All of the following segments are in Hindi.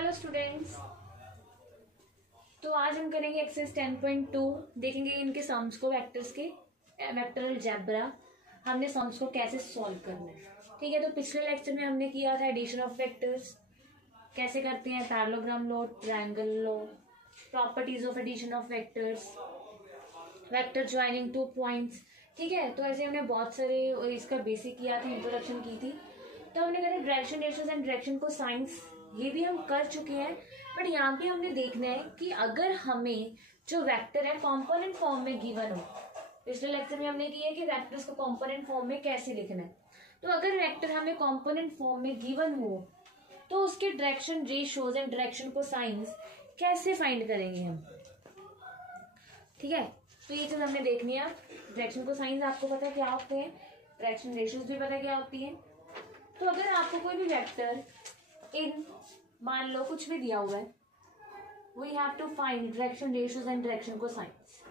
Hello students. तो आज हम करेंगे एक्सरसाइज 10.2। देखेंगे इनके सम्स को, वेक्टर्स के, वेक्टर अलजेब्रा हमने सम्स को कैसे सॉल्व करना है। ठीक है, तो पिछले लेक्चर में हमने किया था एडिशन ऑफ वेक्टर्स कैसे करते हैं, पैरेललोग्राम लो, ट्रायंगल लो, properties of addition of vectors, vector joining two points. ठीक है, तो ऐसे हमने बहुत सारे इसका बेसिक किया था, इंट्रोडक्शन की थी। तो हमने कहा डायरेक्शन रेशियोज एंड डायरेक्शन को साइंस, ये भी हम कर चुके हैं। बट यहाँ पे हमने देखना है कि अगर हमें जो वेक्टर है कॉम्पोनेंट फॉर्म में गिवन हो, पिछले लेक्चर में हमने किया कि वेक्टर्स को कॉम्पोनेंट फॉर्म में कैसे लिखना है। तो अगर वेक्टर हमें कॉम्पोनेंट फॉर्म में गिवन हो तो उसके डायरेक्शन रेशियोज एंड डायरेक्शन को साइंस कैसे फाइंड करेंगे हम। ठीक है, तो ये चीज हमने देखनी है। डायरेक्शन को साइंस आपको पता क्या होते हैं, डायरेक्शन रेशियोज भी पता क्या होती है। तो अगर आपको कोई भी वेक्टर इन, मान लो कुछ भी दिया हुआ है, we have to find direction ratios and direction cosines.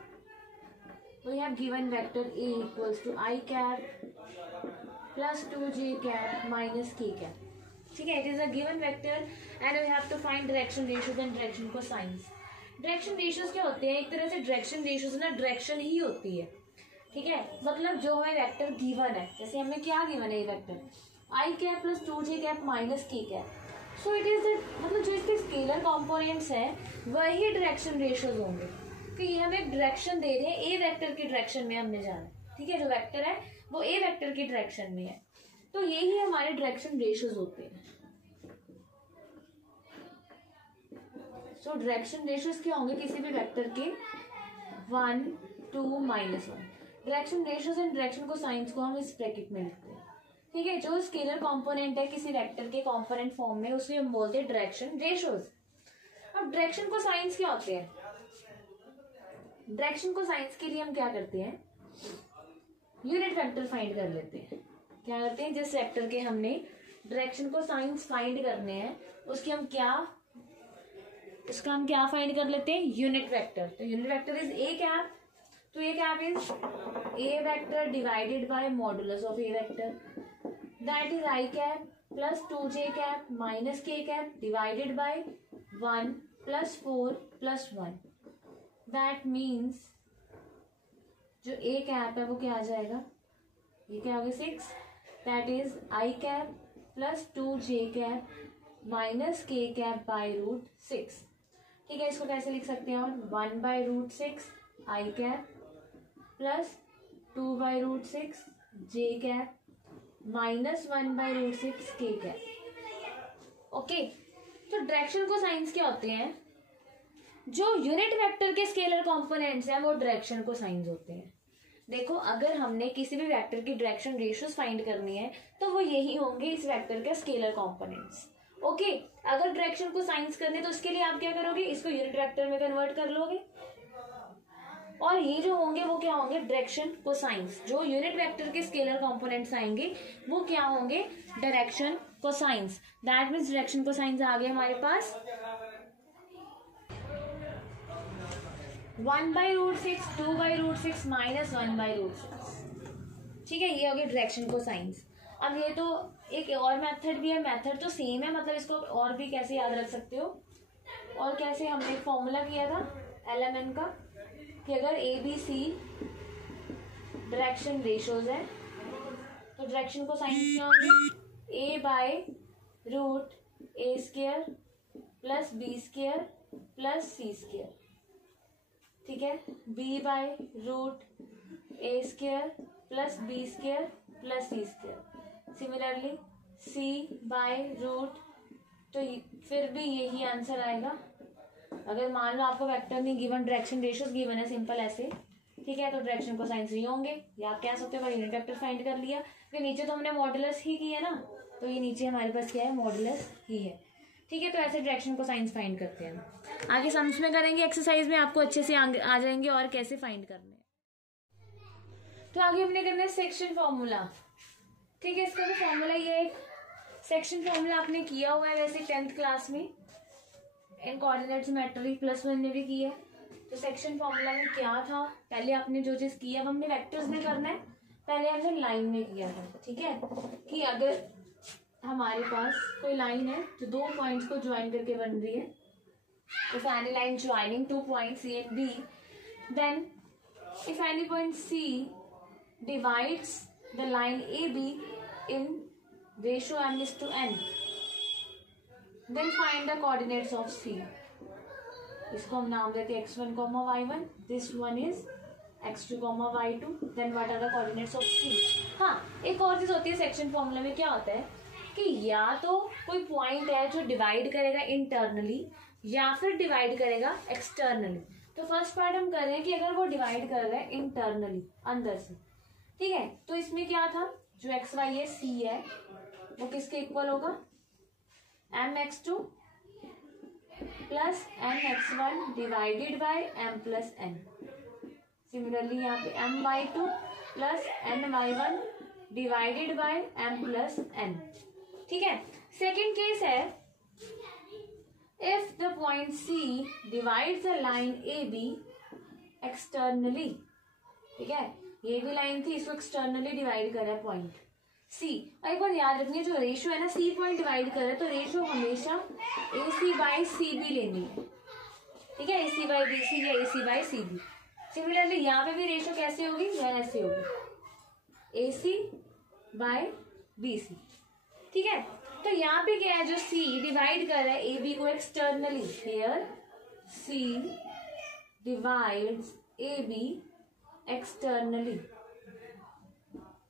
We have given vector A equals to I cap plus 2j cap minus k cap. ठीक है, it is a given vector and we have to find direction ratios and direction cosines. Direction ratios क्या होते हैं, एक तरह से डायरेक्शन रेशियोज ना डायरेक्शन ही होती है। ठीक है, मतलब जो हमें वेक्टर गिवन है, जैसे हमें क्या गिवन है, ये vector I cap plus 2j cap minus k cap. So it is that, मतलब जो इसके स्केलर कंपोनेंट्स हैं वही डायरेक्शन रेशियोज होंगे, कि ये हमें एक डायरेक्शन दे रहे हैं, ए वेक्टर की डायरेक्शन में हमने जाना है। ठीक है, जो वेक्टर है वो ए वेक्टर की डायरेक्शन में है, तो यही हमारे डायरेक्शन रेशियोज होते हैं। सो डायरेक्शन रेशियोज क्या होंगे किसी भी वेक्टर के, 1, 2, -1। डायरेक्शन रेशियोज एंड डायरेक्शन को साइंस को हम इस ब्रैकेट में लिखते हैं। ठीक है, जो स्केलर कंपोनेंट है किसी वेक्टर के कंपोनेंट फॉर्म में, उसे हम बोलते हैं डायरेक्शन रेशियोज। अब डायरेक्शन को साइंस क्या होते हैं, डायरेक्शन को साइंस के लिए हम क्या करते हैं, यूनिट वेक्टर फाइंड कर लेते हैं। क्या करते हैं, जिस वेक्टर के हमने डायरेक्शन को साइंस फाइंड करने हैं उसका हम क्या फाइंड कर लेते हैं, यूनिट वेक्टर। तो unit vector is a cap, तो a cap is A vector divided by modulus of A vector, that is I cap plus 2j cap minus k cap divided by 1 plus 4 plus 1. That means जो a cap है वो क्या आ जाएगा, ये क्या होगा 6, that is I cap plus 2j cap minus k cap by root 6. ठीक है, इसको कैसे लिख सकते हैं और 1 by root 6 I cap plus 2 by root 6 j cap minus 1 by root 6 k cap. Okay, तो डायरेक्शन को साइंस क्या होते हैं, जो यूनिट वेक्टर के स्केलर कंपोनेंट्स हैं वो डायरेक्शन को साइंस होते हैं। देखो, अगर हमने किसी भी वेक्टर की डायरेक्शन रेशियोज फाइंड करनी है तो वो यही होंगे इस वेक्टर के स्केलर कंपोनेंट्स। ओके, अगर डायरेक्शन को साइंस करने तो उसके लिए आप क्या करोगे, इसको यूनिट वेक्टर में कन्वर्ट कर लोगे, और ये जो होंगे वो क्या होंगे, डायरेक्शन को साइंस। जो यूनिट वेक्टर के स्केलर कंपोनेंट्स आएंगे वो क्या होंगे, direction cosines. That means direction cosines आ गया हमारे पास 1 by root 6, 2 by root 6 minus 1 by root 6। ठीक है, ये हो गया डायरेक्शन को साइंस। अब ये तो एक और मेथड भी है, मेथड तो सेम है, मतलब इसको और भी कैसे याद रख सकते हो, और कैसे हमने एक फॉर्मूला किया था LMN का, कि अगर ABC डायरेक्शन रेशियोज है तो डायरेक्शन को साइंस क्या होंगे, A by root A square plus B square plus C square. ठीक है, B by root A square plus B square plus C square. Similarly C by root, तो फिर भी यही आंसर आएगा। अगर मान लो आपको वेक्टर नहीं गिवन, डायरेक्शन रेशियोज गिवन है सिंपल ऐसे, ठीक है, तो डायरेक्शन को साइंस नहीं होंगे, या आप कह सकते हो यूनिट वेक्टर फाइंड कर लिया, क्योंकि नीचे तो हमने मॉडुलस ही किया ना, तो ये नीचे हमारे पास क्या है, मॉडुलस ही है। ठीक है, तो ऐसे डायरेक्शन को साइंस फाइंड करते हैं। आगे सम्स में करेंगे, एक्सरसाइज में आपको अच्छे से आ जाएंगे और कैसे फाइंड करने। तो आगे हमने करना है सेक्शन फॉर्मूला। ठीक है, इसका भी फॉर्मूला ये है, सेक्शन फॉर्मूला आपने किया हुआ है वैसे 10th क्लास में, इन कोऑर्डिनेट्स मैट्रिक्स +1 ने भी किया है। तो सेक्शन फॉर्मूला में क्या था, पहले आपने जो चीज किया वो हमने वेक्टर्स में करना है, पहले हमने लाइन में किया था। ठीक है, कि अगर हमारे पास कोई लाइन है जो दो पॉइंट्स को ज्वाइन करके बन रही है, if any line joining two points C and B, then if any point C divides the line AB in ratio m is to n, then find the coordinates of C. इसको हम नाम देते हैं x1, y1, this one is x2, y2, then what are the coordinates of C. हाँ, एक और चीज होती है सेक्शन फॉर्मूला में, क्या होता है कि या तो कोई पॉइंट है जो डिवाइड करेगा इंटरनली या फिर डिवाइड करेगा एक्सटर्नली। तो फर्स्ट पार्ट हम कर रहे हैं कि अगर वो डिवाइड कर रहा है इंटरनली अंदर से, ठीक है, तो इसमें क्या था, जो एक्स वाई है सी है वो किसके इक्वल होगा, M X two plus M X one divided by M plus N. Similarly यहाँ पे M Y two plus N Y one divided by M plus N. ठीक है, सेकेंड केस है if the point C divides the line AB externally, ठीक है, ये भी लाइन थी, इसको एक्सटर्नली डिवाइड कर रहा है पॉइंट C। और एक बार याद रखिए जो रेशियो है ना, C पॉइंट डिवाइड कर रहा है तो रेशियो हमेशा AC बाई CB लेनी है, ठीक है, AC बाई BC या AC बाई CB। सिमिलरली यहाँ पे भी रेशियो कैसे होगी, यह ऐसे होगी AC बाई BC। ठीक है, तो यहाँ पे क्या है, जो C डिवाइड कर रहा है ए बी को externally, here C divides A B externally.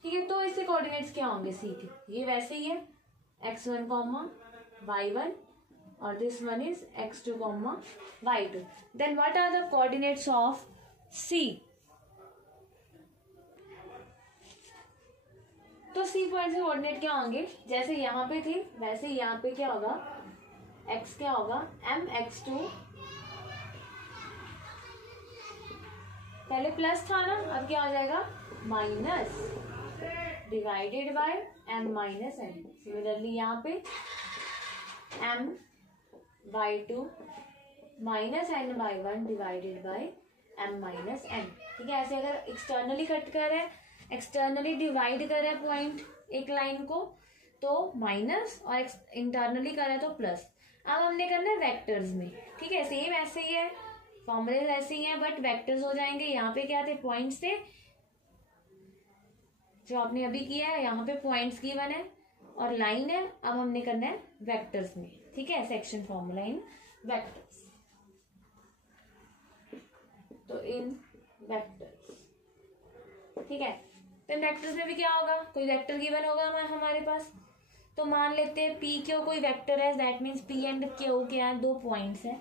ठीक है, तो इससे कोऑर्डिनेट्स क्या होंगे C के, ये वैसे ही है x1, y1 और this one is x2, y2। Then what are the coordinates of C? तो C पॉइंट से कोऑर्डिनेट क्या होंगे, जैसे यहाँ पे थे वैसे यहाँ पे क्या होगा, x क्या होगा m x2, पहले प्लस था ना, अब क्या हो जाएगा minus divided by m minus n। Similarly यहाँ पे m y2 minus n y1 divided by m minus n। ठीक है, ऐसे अगर एक्सटर्नली कट कर रहे हैं, एक्सटर्नली डिवाइड कर रहे हैं पॉइंट एक लाइन को तो माइनस, और इंटरनली कर रहे हैं तो प्लस। अब हमने करना है वेक्टर्स में, ठीक है, सेम ऐसे ही है, फॉर्मूले ऐसे ही हैं बट वेक्टर्स हो जाएंगे। यहाँ पे क्या थे, पॉइंट्स थे जो आपने अभी किया है, यहाँ पे पॉइंट्स गिवन है और लाइन है। अब हमने करना है वेक्टर्स में, ठीक है, सेक्शन फॉर्मूला इन वेक्टर्स। तो इन वेक्टर्स, ठीक है, तो वेक्टर्स में भी क्या होगा, कोई वेक्टर गिवन होगा हमारे पास, तो मान लेते हैं पी क्यू कोई वेक्टर है, that means P and Q क्या है, दो पॉइंट्स है,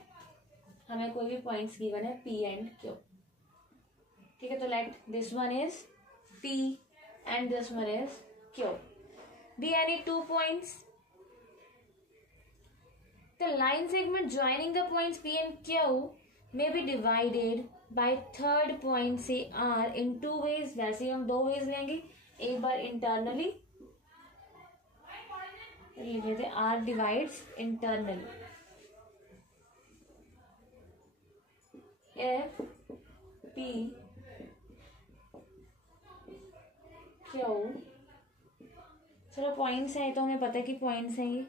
हमें कोई भी पॉइंट्स गिवन है पी एंड क्यू। ठीक है, तो let this one is P and this one is Q, be any two points. The line segment joining the points P and Q may be divided by third point से R in two ways। वैसे हम दो ways लेंगे, एक बार internally लिख लेते हैं R divides internally, F P Q। चलो पॉइंट्स है तो हमें पता है कि पॉइंट्स हैं ये,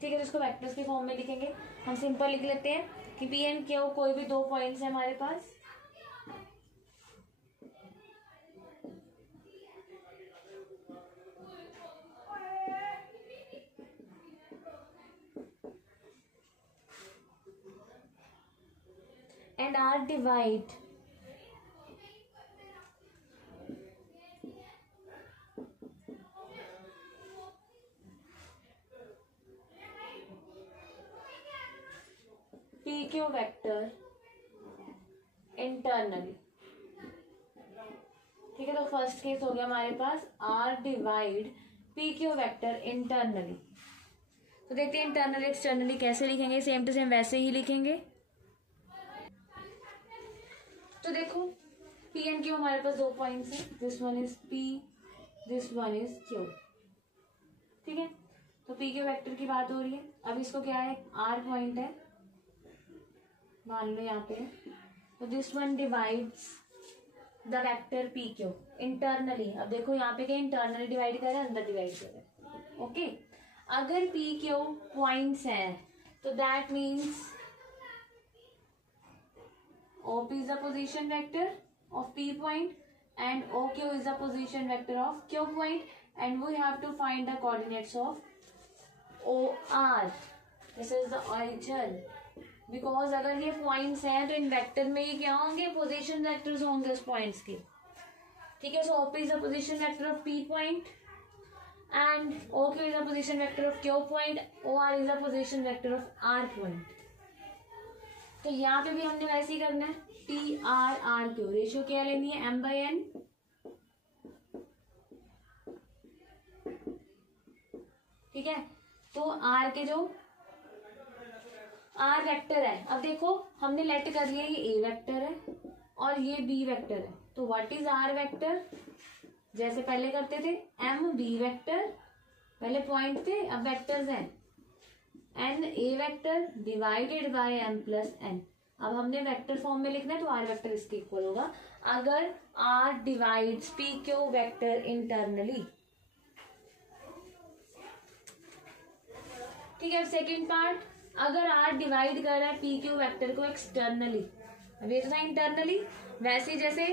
ठीक है, तो इसको वेक्टर्स के फॉर्म में लिखेंगे। हम सिंपल लिख लेते हैं कि पी एंड क्यू कोई भी दो पॉइंट्स है हमारे पास, and R divide P Q vector internally. ठीक है, तो फर्स्ट केस हो गया हमारे पास R divide P Q vector internally. तो देखते हैं इंटरनली एक्सटर्नली कैसे लिखेंगे, सेम टू सेम वैसे ही लिखेंगे। तो देखो पी एंड क्यू हमारे पास दो पॉइंट्स हैं, this one is P, this one is Q. ठीक है, तो पी क्यू वेक्टर की बात हो रही है। अब इसको क्या है, आर पॉइंट है मान लो यहाँ पे, तो this one divides the vector P Q internally. अब देखो यहाँ पे क्या इंटरनली डिवाइड कर रहा है, अंदर डिवाइड कर रहा है, ओके। अगर पी क्यू पॉइंट्स हैं तो that means OP is the position vector of P point and OQ is the position vector of Q point, and we have to find the coordinates of OR. This is the origin. Because अगर ये points हैं तो इन vector में ये क्या होंगे, position vectors होंगे उस points के, ठीक है। So OP is the position vector of P point and OQ is the position vector of Q point, OR is the position vector of R point. तो यहाँ पे भी हमने वैसे ही करना है, T R R Q, ratio क्या लेनी है, m/n, ठीक है। तो आर के जो आर वेक्टर है, अब देखो हमने लेट कर लिया ये ए वेक्टर है और ये बी वेक्टर है, तो व्हाट इज आर वेक्टर, जैसे पहले करते थे एम बी वेक्टर, पहले पॉइंट थे अब वेक्टर्स हैं, N A vector divided by M plus N. अब हमने वेक्टर फॉर्म में लिखना है तो आर वेक्टर इसके इक्वल होगा अगर R divides P Q vector internally, ठीक है। सेकेंड पार्ट, अगर आर डिवाइड कर रहा है पी क्यू वेक्टर को एक्सटर्नली, अब ये तो था इंटरनली, वैसे ही जैसे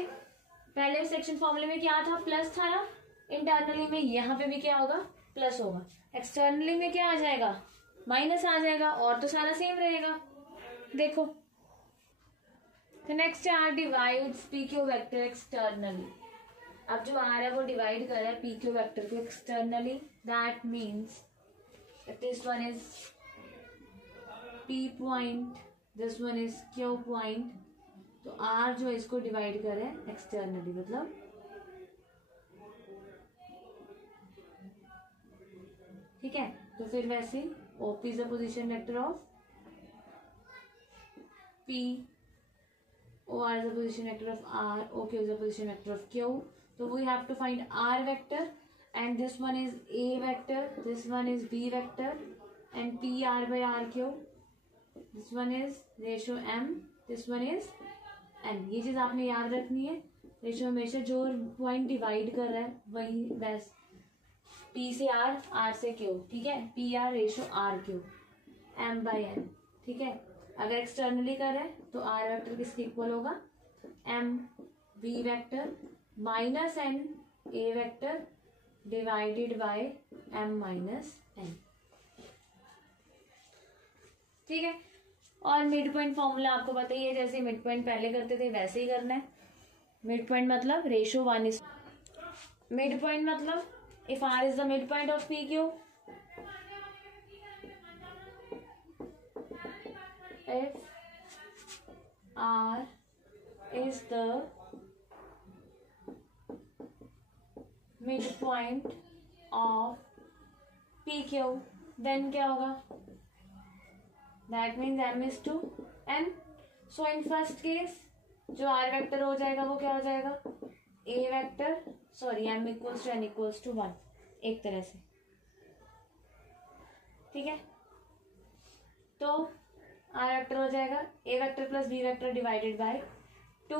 पहले सेक्शन फॉर्मूले में क्या था, प्लस था ना, इंटरनली में यहाँ पे भी क्या होगा, प्लस होगा, एक्सटर्नली में क्या आ जाएगा, माइनस आ जाएगा, और तो सारा सेम रहेगा। देखो तो next R divides P Q vector externally, अब जो आर है वो डिवाइड कर रहा है पी क्यू वेक्टर को externally, that means this one is P point, this one is Q point, तो आर जो है इसको डिवाइड कर रहा है एक्सटर्नली, मतलब ठीक है। तो फिर वैसे OP is the position vector of P, OR is the position vector of R, OQ is the position vector of Q. So we have to find R vector, and this one is A vector, this one is B vector, and PR by RQ. This one is ratio M, this one is N. ये चीज आपने याद रखनी है, रेशियो हमेशा जो पॉइंट डिवाइड कर रहा है वही बेस्ट, P से R, R से Q, ठीक है, PR रेशो RQ, M/N, ठीक है। अगर एक्सटर्नली कर रहे हैं तो R वेक्टर किसके इक्वल होगा, M B vector minus N A vector divided bye M minus N, ठीक है। और मिड पॉइंट फॉर्मूला आपको पता ही है, जैसे मिड पॉइंट पहले करते थे वैसे ही करना है। मिड पॉइंट मतलब रेशो 1:, मिड पॉइंट मतलब if R is the midpoint of PQ, if R is the midpoint of PQ, then क्या होगा, that means M is to N. So in first case जो R वेक्टर हो जाएगा वो क्या हो जाएगा, A vector, sorry M equals to N equals to 1, एक तरह से, ठीक है। तो R वेक्टर हो जाएगा A vector plus B vector divided bye 2।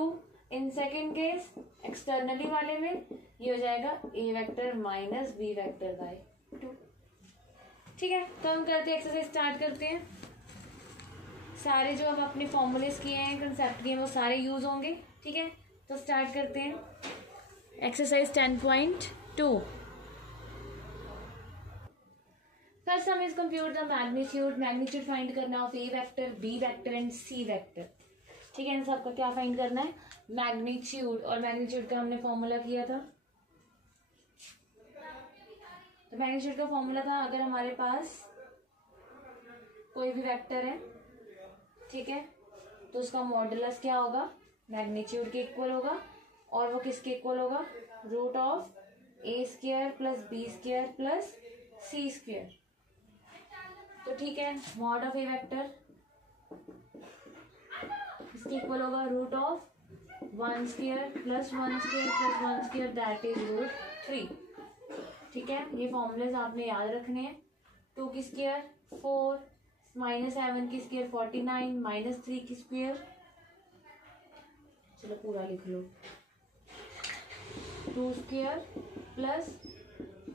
In second case externally वाले में ये हो जाएगा A vector minus B vector by 2, ठीक है। तो हम करते हैं एक्सरसाइज स्टार्ट करते हैं। सारे जो हम अपने फॉर्मूलेस किए हैं, कंसेप्ट किए हैं, वो सारे यूज होंगे, ठीक है। तो स्टार्ट करते हैं exercise 10.2। First sum is compute the magnitude find करना of A vector, B vector and C vector, ठीक है। इन सबका क्या फाइंड करना है, मैग्नीट्यूड, और मैग्नीट्यूड का हमने फॉर्मूला किया था, तो मैग्नीट्यूड का फॉर्मूला था अगर हमारे पास कोई भी वेक्टर है, ठीक है, तो उसका मॉडुलस क्या होगा, मैग्नीट्यूड के इक्वल होगा, और वो किसके इक्वल होगा, root of A² plus B² plus C², तो ठीक है। मॉड ऑफ ए वेक्टर इसके इक्वल होगा root of 1² plus 1² plus 1², that is √3, ठीक है। ये फॉर्मूलेज आपने याद रखने हैं। 2 की स्क्वायर 4, माइनस 7 की स्क्वायर 49, माइनस 3 की स्क्वायर, चलो पूरा लिख लो, 2² plus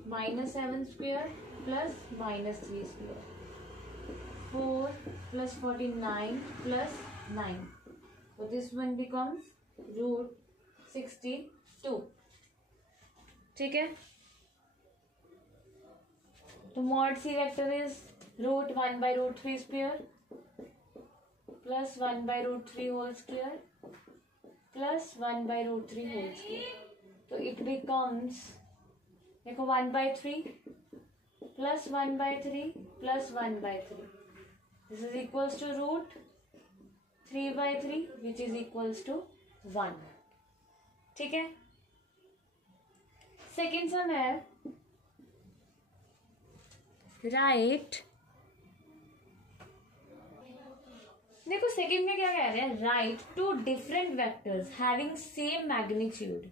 minus 7² plus minus 3 square, 4 plus 49 plus 9, so this one becomes √62. ठीक है, तो mod c vector is √1/√3 square plus 1/√3 whole square plus 1/√3 whole square, तो इट बिकम्स, देखो 1/3 plus 1/3 plus 1/3, this is equals to √3/3 which is equals to 1. ठीक है, सेकेंड सम है, राइट, देखो सेकेंड में क्या कह रहे हैं, write two different vectors having same magnitude.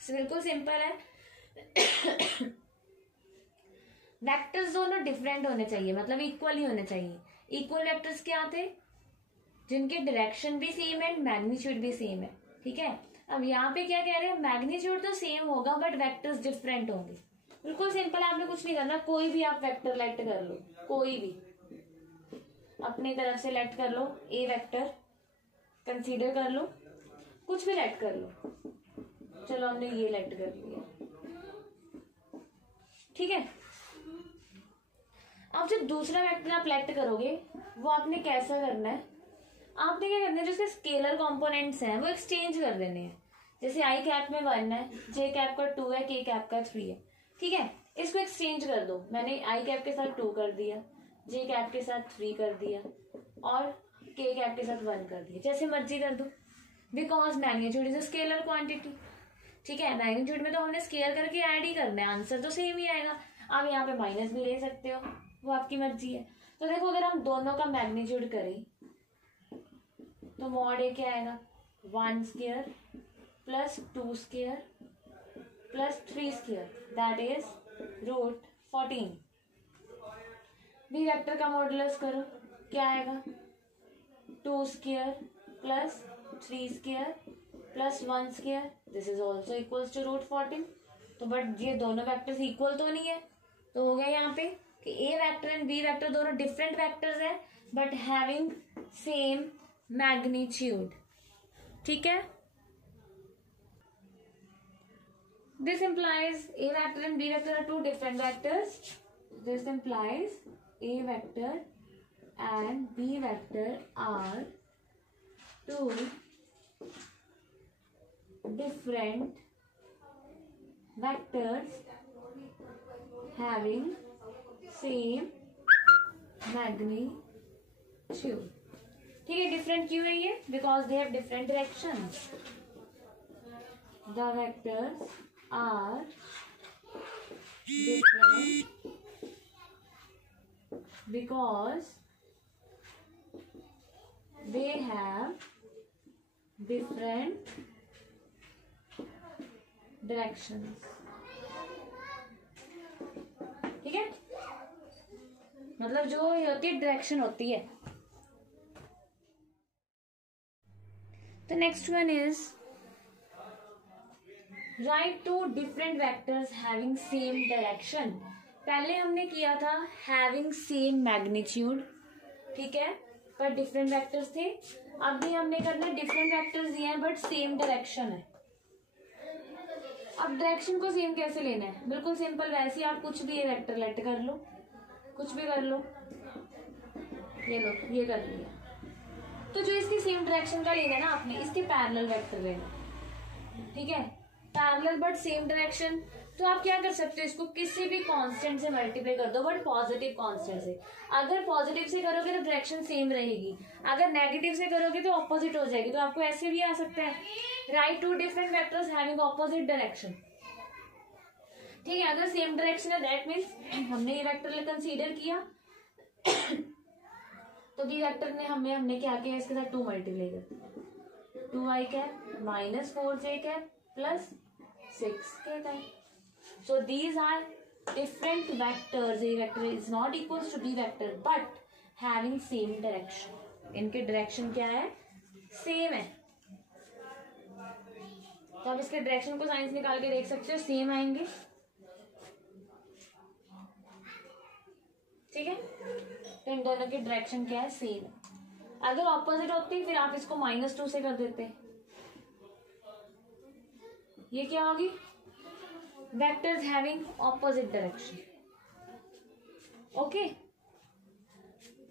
बिल्कुल सिंपल है. वेक्टर्स दोनों डिफरेंट होने चाहिए, मतलब इक्वल ही होने चाहिए. इक्वल वेक्टर्स क्या थे, जिनके डायरेक्शन भी सेम है, मैग्नीट्यूड भी सेम है. ठीक है, अब यहाँ पे क्या कह रहे हैं, मैग्नीट्यूड तो सेम होगा बट वेक्टर्स डिफरेंट होंगे. बिल्कुल सिंपल, आपने कुछ नहीं करना, कोई भी आप वेक्टर लेट कर लो, कोई भी अपनी तरफ से लेट कर लो, ए वेक्टर कंसीडर कर लो, कुछ भी लेट कर लो. चलो हमने ये लेट कर लिया. ठीक है, अब जो दूसरा वेक्टर आप लेट करोगे वो आपने कैसा करना है, आपने क्या करना है, जो इसके स्केलर कंपोनेंट्स हैं वो एक्सचेंज कर देने हैं. जैसे आई कैप में 1 है, जे कैप का 2 है, के कैप का 3 है. ठीक है, इसको एक्सचेंज कर दो. मैंने आई कैप के साथ 2 कर दिया, जे कैप के साथ 3 कर दिया और के कैप के साथ 1 कर दिया, जैसे मर्जी कर दो, because magnitude is a scalar quantity. ठीक है, मैग्नीट्यूड में तो हमने स्केल करके ऐड ही करना है, आंसर तो सेम ही आएगा. आप यहाँ पे माइनस भी ले सकते हो, वो आपकी मर्जी है. तो देखो अगर हम दोनों का मैग्नीट्यूड करें तो मॉड ए क्या आएगा, 1 square plus 2 square plus 3 square, that is √14. B vector का मॉडुलस करो, क्या आएगा, 2 square plus 3 square plus 1 square, this is also equals to √14. तो बट ये दोनों वेक्टर्स इक्वल तो नहीं है, तो हो गया यहाँ पे कि ए वेक्टर एंड बी वेक्टर दोनों डिफरेंट वेक्टर्स है बट हैविंग सेम मैग्नीट्यूड. ठीक है, this implies a vector and b vector are two different vectors. This implies a vector and b vector are two different vectors having same magnitude. ठीक है, डिफरेंट क्यों है ये, because they have different directions. The vectors are different because they have different directions. ठीक है, मतलब जो ये होती है डायरेक्शन होती है. The next one is write two different vectors having same direction. पहले हमने किया था having same magnitude, ठीक है, पर डिफरेंट वेक्टर्स थे. अब भी हमने करना डिफरेंट वेक्टर्स दिए हैं बट सेम डायरेक्शन है. अब डायरेक्शन को सेम कैसे लेना है, बिल्कुल सिंपल, वैसे ही आप कुछ भी ये वेक्टर लेट कर लो, कुछ भी कर लो, ये लो, ये कर लिया. तो जो इसकी सेम डायरेक्शन का लेना है ना आपने, इसके पैरेलल वेक्टर लेना. ठीक है, पैरेलल बट सेम डायरेक्शन. तो आप क्या कर सकते हो, इसको किसी भी कांस्टेंट से मल्टीप्लाई कर दो बट पॉजिटिव कांस्टेंट से. अगर पॉजिटिव से करोगे तो डायरेक्शन सेम रहेगी, अगर नेगेटिव से करोगे तो ऑपोजिट हो जाएगी. तो आपको ऐसे भी आ सकता है, write two different vectors having opposite direction. ठीक है, अगर सेम डायरेक्शन है दैट मीन्स हमने ये वेक्टर कंसीडर किया तो बी वेक्टर ने हमने क्या किया, इसके साथ 2 मल्टीप्लाई कर, 2i cap minus 4j cap plus 6k cap. So these are different vectors. A vector is not equals to b vector but having same direction. इनके डायरेक्शन क्या है, सेम है. तो आप इसके डायरेक्शन को साइंस निकाल के देख सकते हो, सेम आएंगे. ठीक है, तो इन दोनों की डायरेक्शन क्या है, सेम है। अगर ऑपोजिट होती फिर आप इसको -2 से कर देते। ये क्या होगी, vectors having opposite direction. Okay,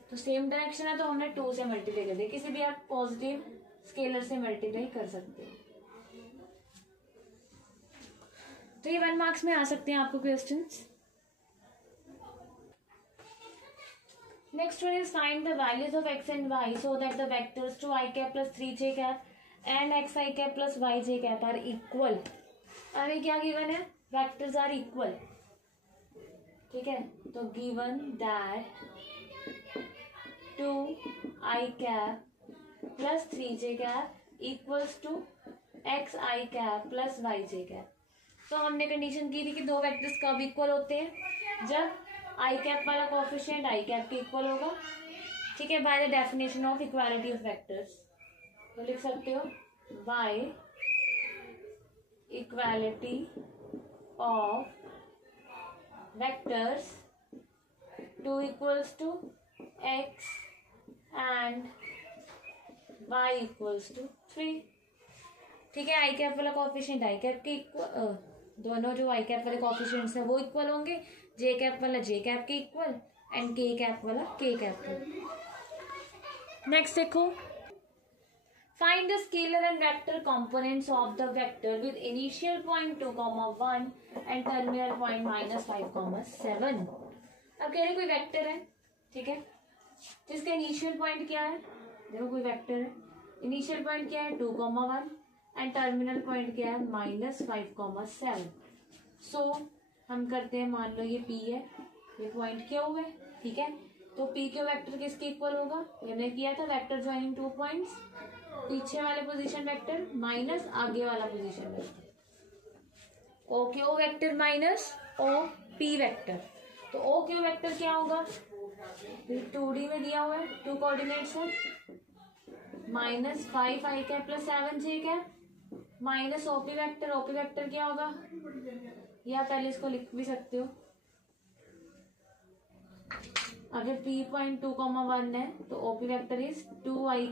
तो सेम डायरेक्शन है तो हमने 2 से मल्टीप्लाई कर दिया। किसी भी आप पॉजिटिव स्केलर से मल्टीप्लाई कर सकते हैं। तो ये 1 मार्क्स में आ सकते हैं आपको questions. Next one is find the values of x and y so that the vectors 2i plus 3j and xi plus yj are equal. अभी क्या गिवन है, वेक्टर्स आर इक्वल। ठीक है, तो given that 2i plus 3j equals to xi plus yj। तो हमने कंडीशन की थी कि दो वेक्टर्स कब इक्वल होते हैं, जब आई कैप वाला कोएफिशिएंट आई कैप के इक्वल होगा। ठीक है, by the definition of equality of vectors. तो लिख सकते हो by equality of vectors 2 equals to x and y equals to 3। ठीक है, आई कैप वाला कोएफिशिएंट आई कैप के इक्वल, दोनों जो आई कैप वाले कोएफिशिएंट्स हैं वो इक्वल होंगे, जे कैप वाला जे कैप के इक्वल एंड के कैप वाला के कैप के। नेक्स्ट देखो, find the scalar and vector components of the vector with initial point 2,1 and terminal point -5,7। अब कह रहे कोई वेक्टर है, ठीक है, जिसका इनिशियल पॉइंट क्या है, देखो कोई वेक्टर है, इनिशियल पॉइंट क्या है 2,1 एंड टर्मिनल पॉइंट क्या है -5,7। सो हम करते हैं, मान लो ये P है, ये पॉइंट क्या हुआ है, ठीक है, तो P के वेक्टर किसके इक्वल होगा, हमने किया था वेक्टर ज्वाइनिंग 2 पॉइंट्स, पीछे वाले पोजीशन वेक्टर माइनस आगे वाला position vector, O Q vector minus O P vector. तो ओ क्यू वेक्टर क्या होगा, 2D में दिया हुआ है, 2 कोऑर्डिनेट्स है, -5i plus 7j minus OP vector. OP vector क्या होगा, या पहले इसको लिख भी सकते हो, अगर P पॉइंट 2,1 है तो OP vector is 2i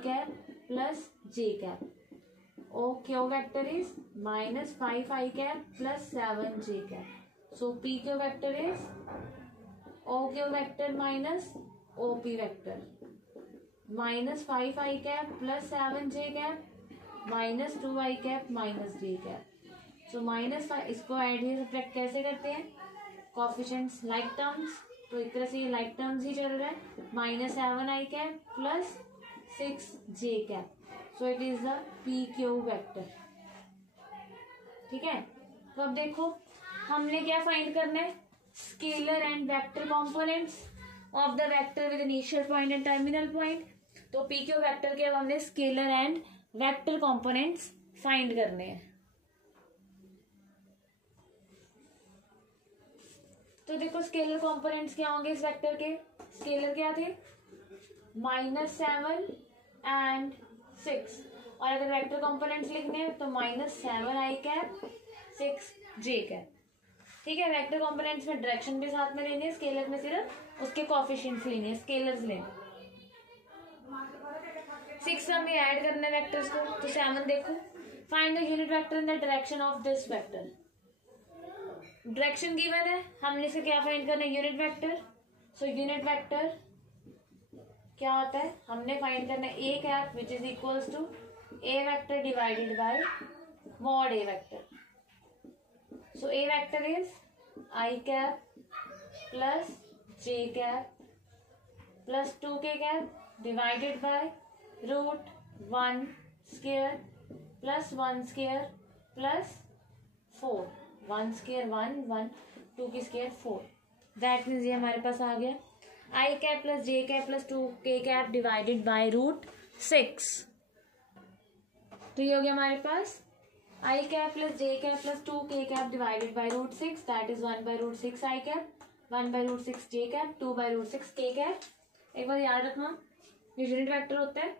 plus j। O Q vector is -5i plus 7j। So P Q vector is O Q vector minus OP vector -5i plus 7j -2i minus j। So -5, इसको एडिशन सब्ट्रैक्ट कैसे करते हैं, कोएफिशिएंट्स लाइक टर्म्स, तो एक तरह से ये लाइक टर्म्स ही चल रहा है, -7i plus 6j। So it is the P Q vector. ठीक है, तो अब देखो हमने क्या फाइंड करना है, scalar and vector components of the vector with initial point and terminal point. तो पी क्यू वेक्टर के अब हमने scalar and vector components find करने हैं। तो देखो स्केलर कंपोनेंट्स क्या होंगे इस वेक्टर के, स्केलर क्या थे -7 एंड 6, और अगर वेक्टर कंपोनेंट्स लिखने हैं तो -7i 6j। ठीक है, वेक्टर कंपोनेंट्स में डायरेक्शन भी साथ में लेनी है, स्केलर में सिर्फ उसके कोएफिशिएंट्स लेने हैं, स्केलर्स लेने। 6 हमें ऐड करने वेक्टर्स को, तो 7 देखो, find the unit vector in the direction of this vector. Direction given है, हमने इसे क्या फाइंड करना है, unit vector. So unit vector क्या होता है, हमने फाइंड करना है a cap which is equals to a vector divided by mod a vector. So a vector is I cap plus J cap plus 2k divided by √1 square plus 1 square plus 4, 1 square 1 1 2 की स्क्वायर 4। दैट मीन्स ये हमारे पास आ गया I cap plus J cap plus 2k divided by √6। तो ये हो गया हमारे पास I cap plus J cap plus 2k divided by √6, that is 1/√6 I cap, 1/√6 J cap, 2/√6 k cap. एक बार याद रखना, ये यूनिट वेक्टर होता है,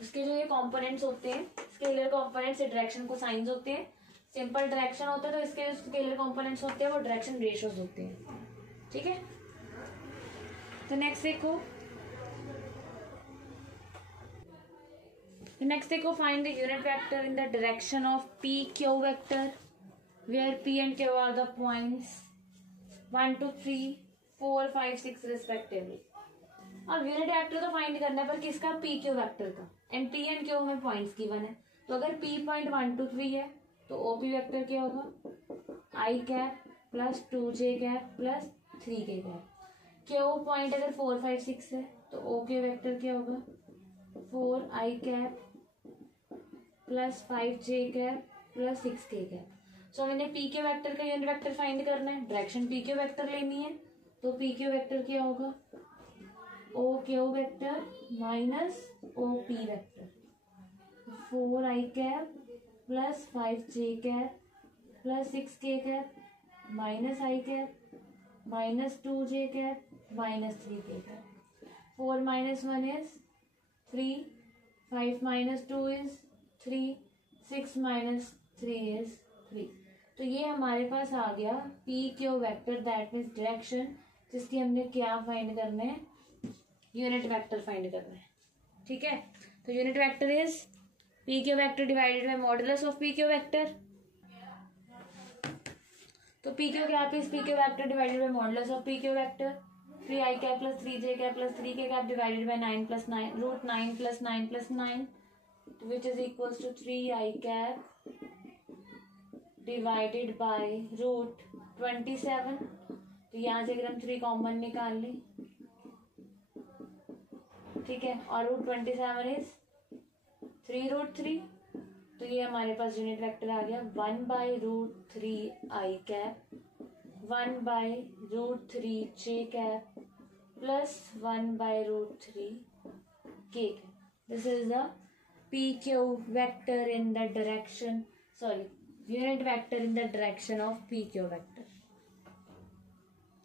उसके जो ये कंपोनेंट्स होते हैं स्केलर कंपोनेंट्स, डायरेक्शन को साइंस होते हैं, सिंपल डायरेक्शन होता है तो इसके जो स्केलर कंपोनेंट्स होते हैं वो डायरेक्शन रेशियोज होते हैं। ठीक है, तो नेक्स्ट देखो find the unit vector in the direction of P Q vector where P and Q are the points 1 2 3 4 5 6 respectively. अब यूनिट वेक्टर तो फाइंड करना है, पर किसका? पी क्यू वेक्टर का। एंड पी एंड क्यू हमें पॉइंट्स गिवन है, तो अगर पी पॉइंट 1 2 3 है तो ओपी वेक्टर क्या होगा? I cap plus 2j cap plus 3k cap. Q point अगर 4 5 6 है तो ओके वेक्टर क्या होगा? 4i cap plus 5j cap plus 6k cap. So मैंने पी के वेक्टर का यूनिट वेक्टर फाइंड करना है, डायरेक्शन पी क्यू वेक्टर लेनी है, तो पी क्यू वेक्टर क्या होगा? O Q vector minus O P vector. 4i cap plus 5j cap plus 6k cap minus I cap minus 2j cap minus 3k cap. 4 minus 1 is 3, 5 minus 2 is 3, 6 minus 3 is 3। तो ये हमारे पास आ गया P Q vector, that means direction, जिसकी हमने क्या फाइंड करना है? यूनिट वेक्टर फाइंड करना है। ठीक है, तो unit vector is P Q vector divided by modulus of P Q vector. तो P Q cap is P Q vector divided by modulus of P Q vector. 3i cap plus 3j cap plus 3k cap divided by 9 plus 9 root 9 plus 9 plus 9 which is equals to 3i cap divided by root 27। तो यहाँ से अगर हम 3 कॉमन निकाल लें, ठीक है, और रूट 27 इज 3 रूट 3, तो ये हमारे पास यूनिट वेक्टर आ गया 1 by root 3i cap 1 by root 3j cap plus 1 by root 3k cap. This is the P Q vector in the direction, sorry unit vector in the direction of P Q vector.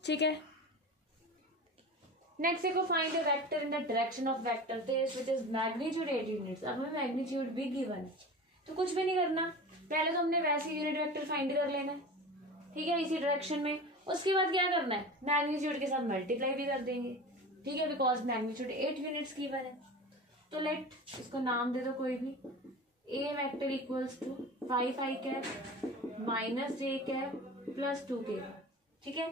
ठीक है, नेक्स्ट देखो find a vector in the direction of vector this which is magnitude 8 units. अब हमें मैग्नीट्यूड भी गिवन है, तो कुछ भी नहीं करना, पहले तो हमने वैसे यूनिट वेक्टर फाइंड कर लेना है, ठीक है, इसी डायरेक्शन में। उसके बाद क्या करना है? मैग्नीट्यूड के साथ मल्टीप्लाई भी कर देंगे, ठीक है, बिकॉज मैग्नीट्यूड 8 यूनिट्स गिवन है। तो लेट इसको नाम दे दो कोई भी। A vector equals to 5i cap minus j cap plus 2k, ठीक है।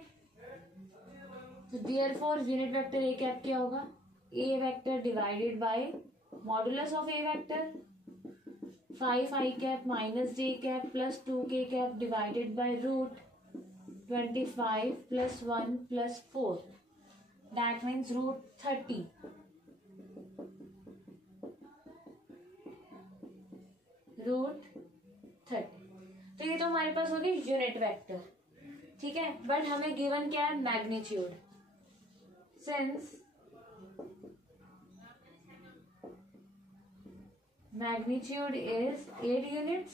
तो therefore unit vector a cap क्या होगा? A vector divided by modulus of A vector 5i cap minus j cap plus 2k cap divided by root 25 plus 1 plus 4, that means root 30। Root 30। तो ये तो हमारे पास होगी यूनिट वेक्टर, ठीक है, बट हमें गिवन क्या है? Magnitude. Since magnitude is 8 units,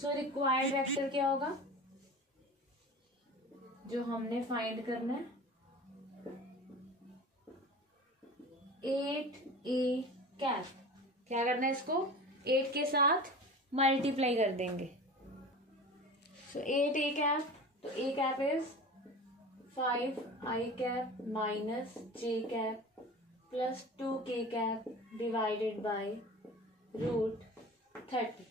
so required vector क्या होगा जो हमने फाइंड करना है? 8a cap. क्या करना है? इसको 8 के साथ मल्टीप्लाई कर देंगे। सो 8a कैप, तो a cap is 5i cap minus j cap plus 2k cap divided by root 30।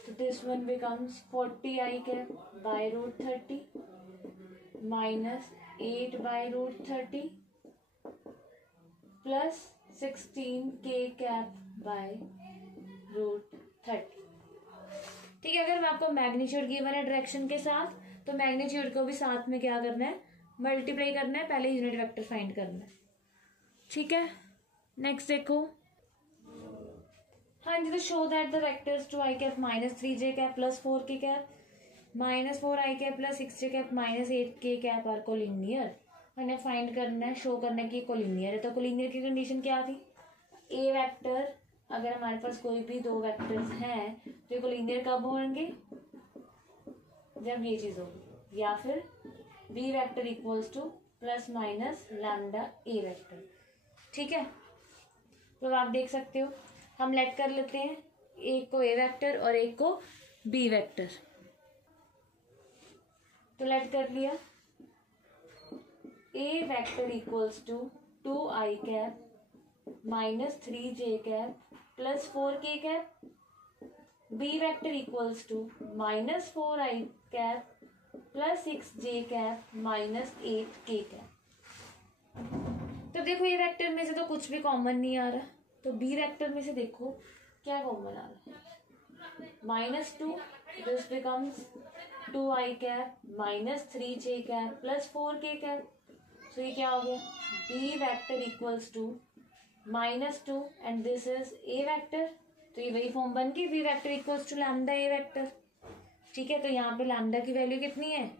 So this one becomes 40i cap by root 30 minus 8 by root 30 plus 16k cap by root 30। ठीक है, अगर मैं आपको मैग्नीट्यूड गिवन है डायरेक्शन के साथ, तो मैग्नीट्यूड को भी साथ में क्या करना है? मल्टीप्लाई करना है, पहले यूनिट वेक्टर फाइंड करना है। ठीक है, नेक्स्ट देखो। हाँ जी, तो show that the vectors 2i cap minus 3j cap plus 4k cap minus 4i cap plus 6j cap minus 8k cap are collinear. हमें फाइंड करना है, शो करना है कि कोलिनियर है। तो कोलिनियर की कंडीशन क्या थी? ए वेक्टर, अगर हमारे पास कोई भी दो वेक्टर्स हैं तो ये कोलिनियर कब होंगे? जब ये चीज होगी, या फिर B vector equals to plus minus lambda A vector. ठीक है, तो आप देख सकते हो, हम लेट कर लेते हैं एक को ए वेक्टर और एक को बी वेक्टर। तो लेट कर लिया, a vector equals to 2i cap minus 3j cap plus 4k cap, B vector equals to minus 4i cap plus 6j cap minus 8k cap. तो देखो ये वेक्टर में से तो कुछ भी कॉमन नहीं आ रहा, तो बी वेक्टर में से देखो क्या कॉमन आ रहा है, -2, this becomes 2i cap minus 3j cap plus 4k cap. तो ये क्या हो गया, B vector equals to -2 and this is A vector. तो ये वही फॉर्म बन गई, B vector equals to lambda A vector. ठीक है, तो यहाँ पे लैम्डा की वैल्यू कितनी है,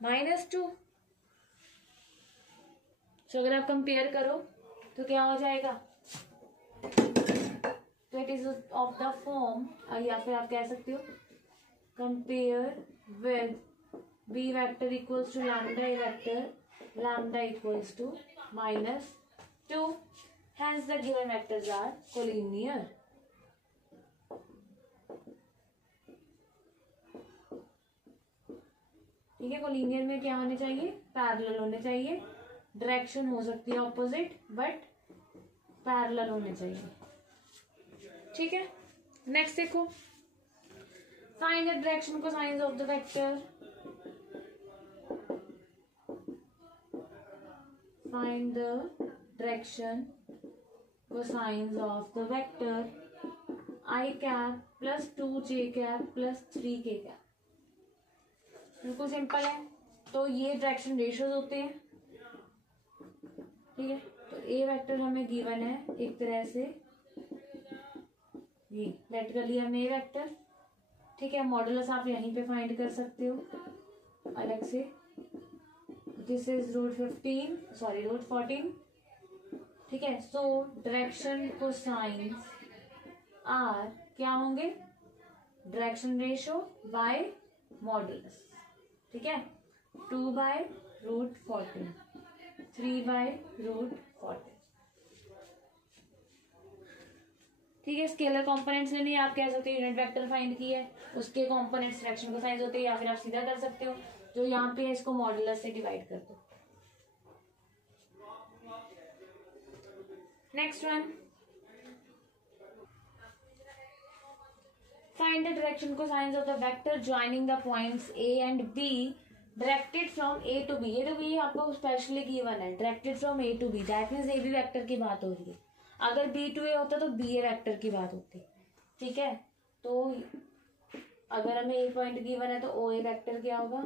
-2। तो अगर आप कंपेयर करो तो क्या हो जाएगा, तो it is of the form, या फिर आप कह सकते हो compare with B vector equals to lambda A vector, lambda equals to -2, hence the given vectors are collinear। ठीक है, कोलिनियर में क्या होने चाहिए, पैरेलल होने चाहिए, डायरेक्शन हो सकती है ऑपोजिट बट पैरेलल होने चाहिए। ठीक है, नेक्स्ट देखो, find the direction cosines of the vector, find the direction cosines of the vector i cap plus 2j cap plus 3k cap. बिल्कुल सिंपल है, तो ये डायरेक्शन रेशियोज होते हैं। ठीक है, तो ए वेक्टर हमें गिवन है एक तरह से, ये लेट कर लिया हमने ए वेक्टर। ठीक है, मॉडुलस आप यहीं पे फाइंड कर सकते हो अलग से, दिस इज रूट 14। ठीक है, सो डायरेक्शन कोसाइंस आर क्या होंगे, डायरेक्शन रेशियो बाय मॉडुलस। ठीक है, 2/√14, 3/√14। ठीक है, स्केलर कंपोनेंट्स लेने, आप कह सकते हो यूनिट वेक्टर फाइंड की है, उसके कंपोनेंट्स डायरेक्शन कोसाइंस होते हैं, या फिर आप सीधा कर सकते हो जो यहाँ पे है इसको मॉडुलस से डिवाइड कर दो। Next one, find the direction cosines of the vector joining the points A and B directed from A to B। ये तो भी आपको स्पेशली गिवन है, directed from A to B, that means A B vector की बात हो रही है। अगर B to A होता तो B A वेक्टर की बात होती। ठीक है, तो अगर हमें A पॉइंट गिवन है तो O A वेक्टर क्या होगा,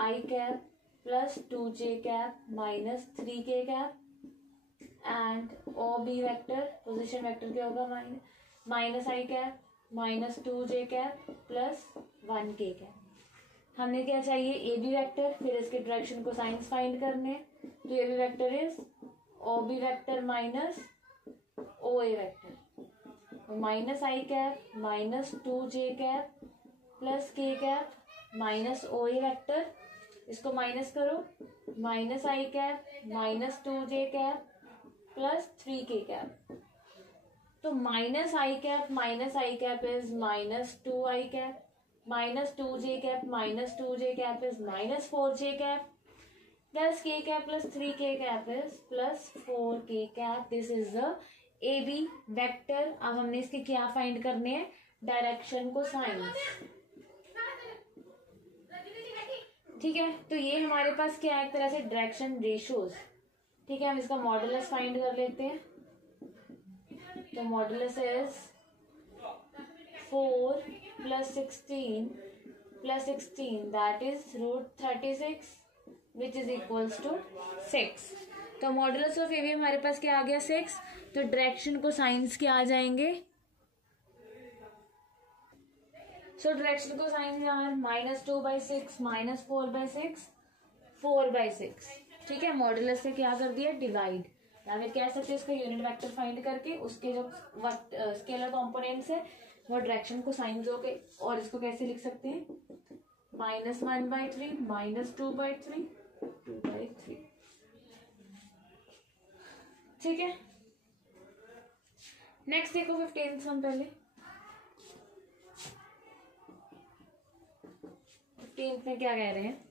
I cap plus 2j cap minus 3k cap, and O B vector position vector क्या होगा, minus I cap minus 2j cap plus 1k cap. हमने क्या चाहिए, ए बी वेक्टर, फिर इसके डायरेक्शन को साइंस फाइंड करने, तो A B vector is O B vector minus O A vector, minus I cap minus 2j cap plus k cap minus O A vector, इसको माइनस करो, minus I cap minus 2j cap plus 3k cap. तो minus I cap is -2i cap, minus 2j cap minus 2j cap is minus 4j cap, plus k cap plus 3k cap is plus 4k cap. This is the A B vector. अब हमने इसके क्या फाइंड करने हैं, डायरेक्शन को साइंस। ठीक है, तो ये हमारे पास क्या है, एक तरह से डायरेक्शन रेशियोज। ठीक है, हम इसका मॉडुलस फाइंड कर लेते हैं। तो modulus is 4 plus 16 that is √36 which is equals to 6। तो मॉडुलस ऑफ ए बी हमारे पास क्या आ गया, 6। तो डायरेक्शन को साइंस क्या आ जाएंगे, सो डायरेक्शन को साइंस आर -2/6 -4/6 4/6। ठीक है, मॉडुलस से क्या कर दिया, डिवाइड, या फिर कह सकते हैं इसका यूनिट वेक्टर फाइंड करके उसके जो स्केलर कंपोनेंट्स है वो डायरेक्शन को साइंस हो गए। और इसको कैसे लिख सकते हैं, -1/3 -2/3 2/3। ठीक है, नेक्स्ट देखो 15th सम। पहले 15th में क्या कह रहे हैं,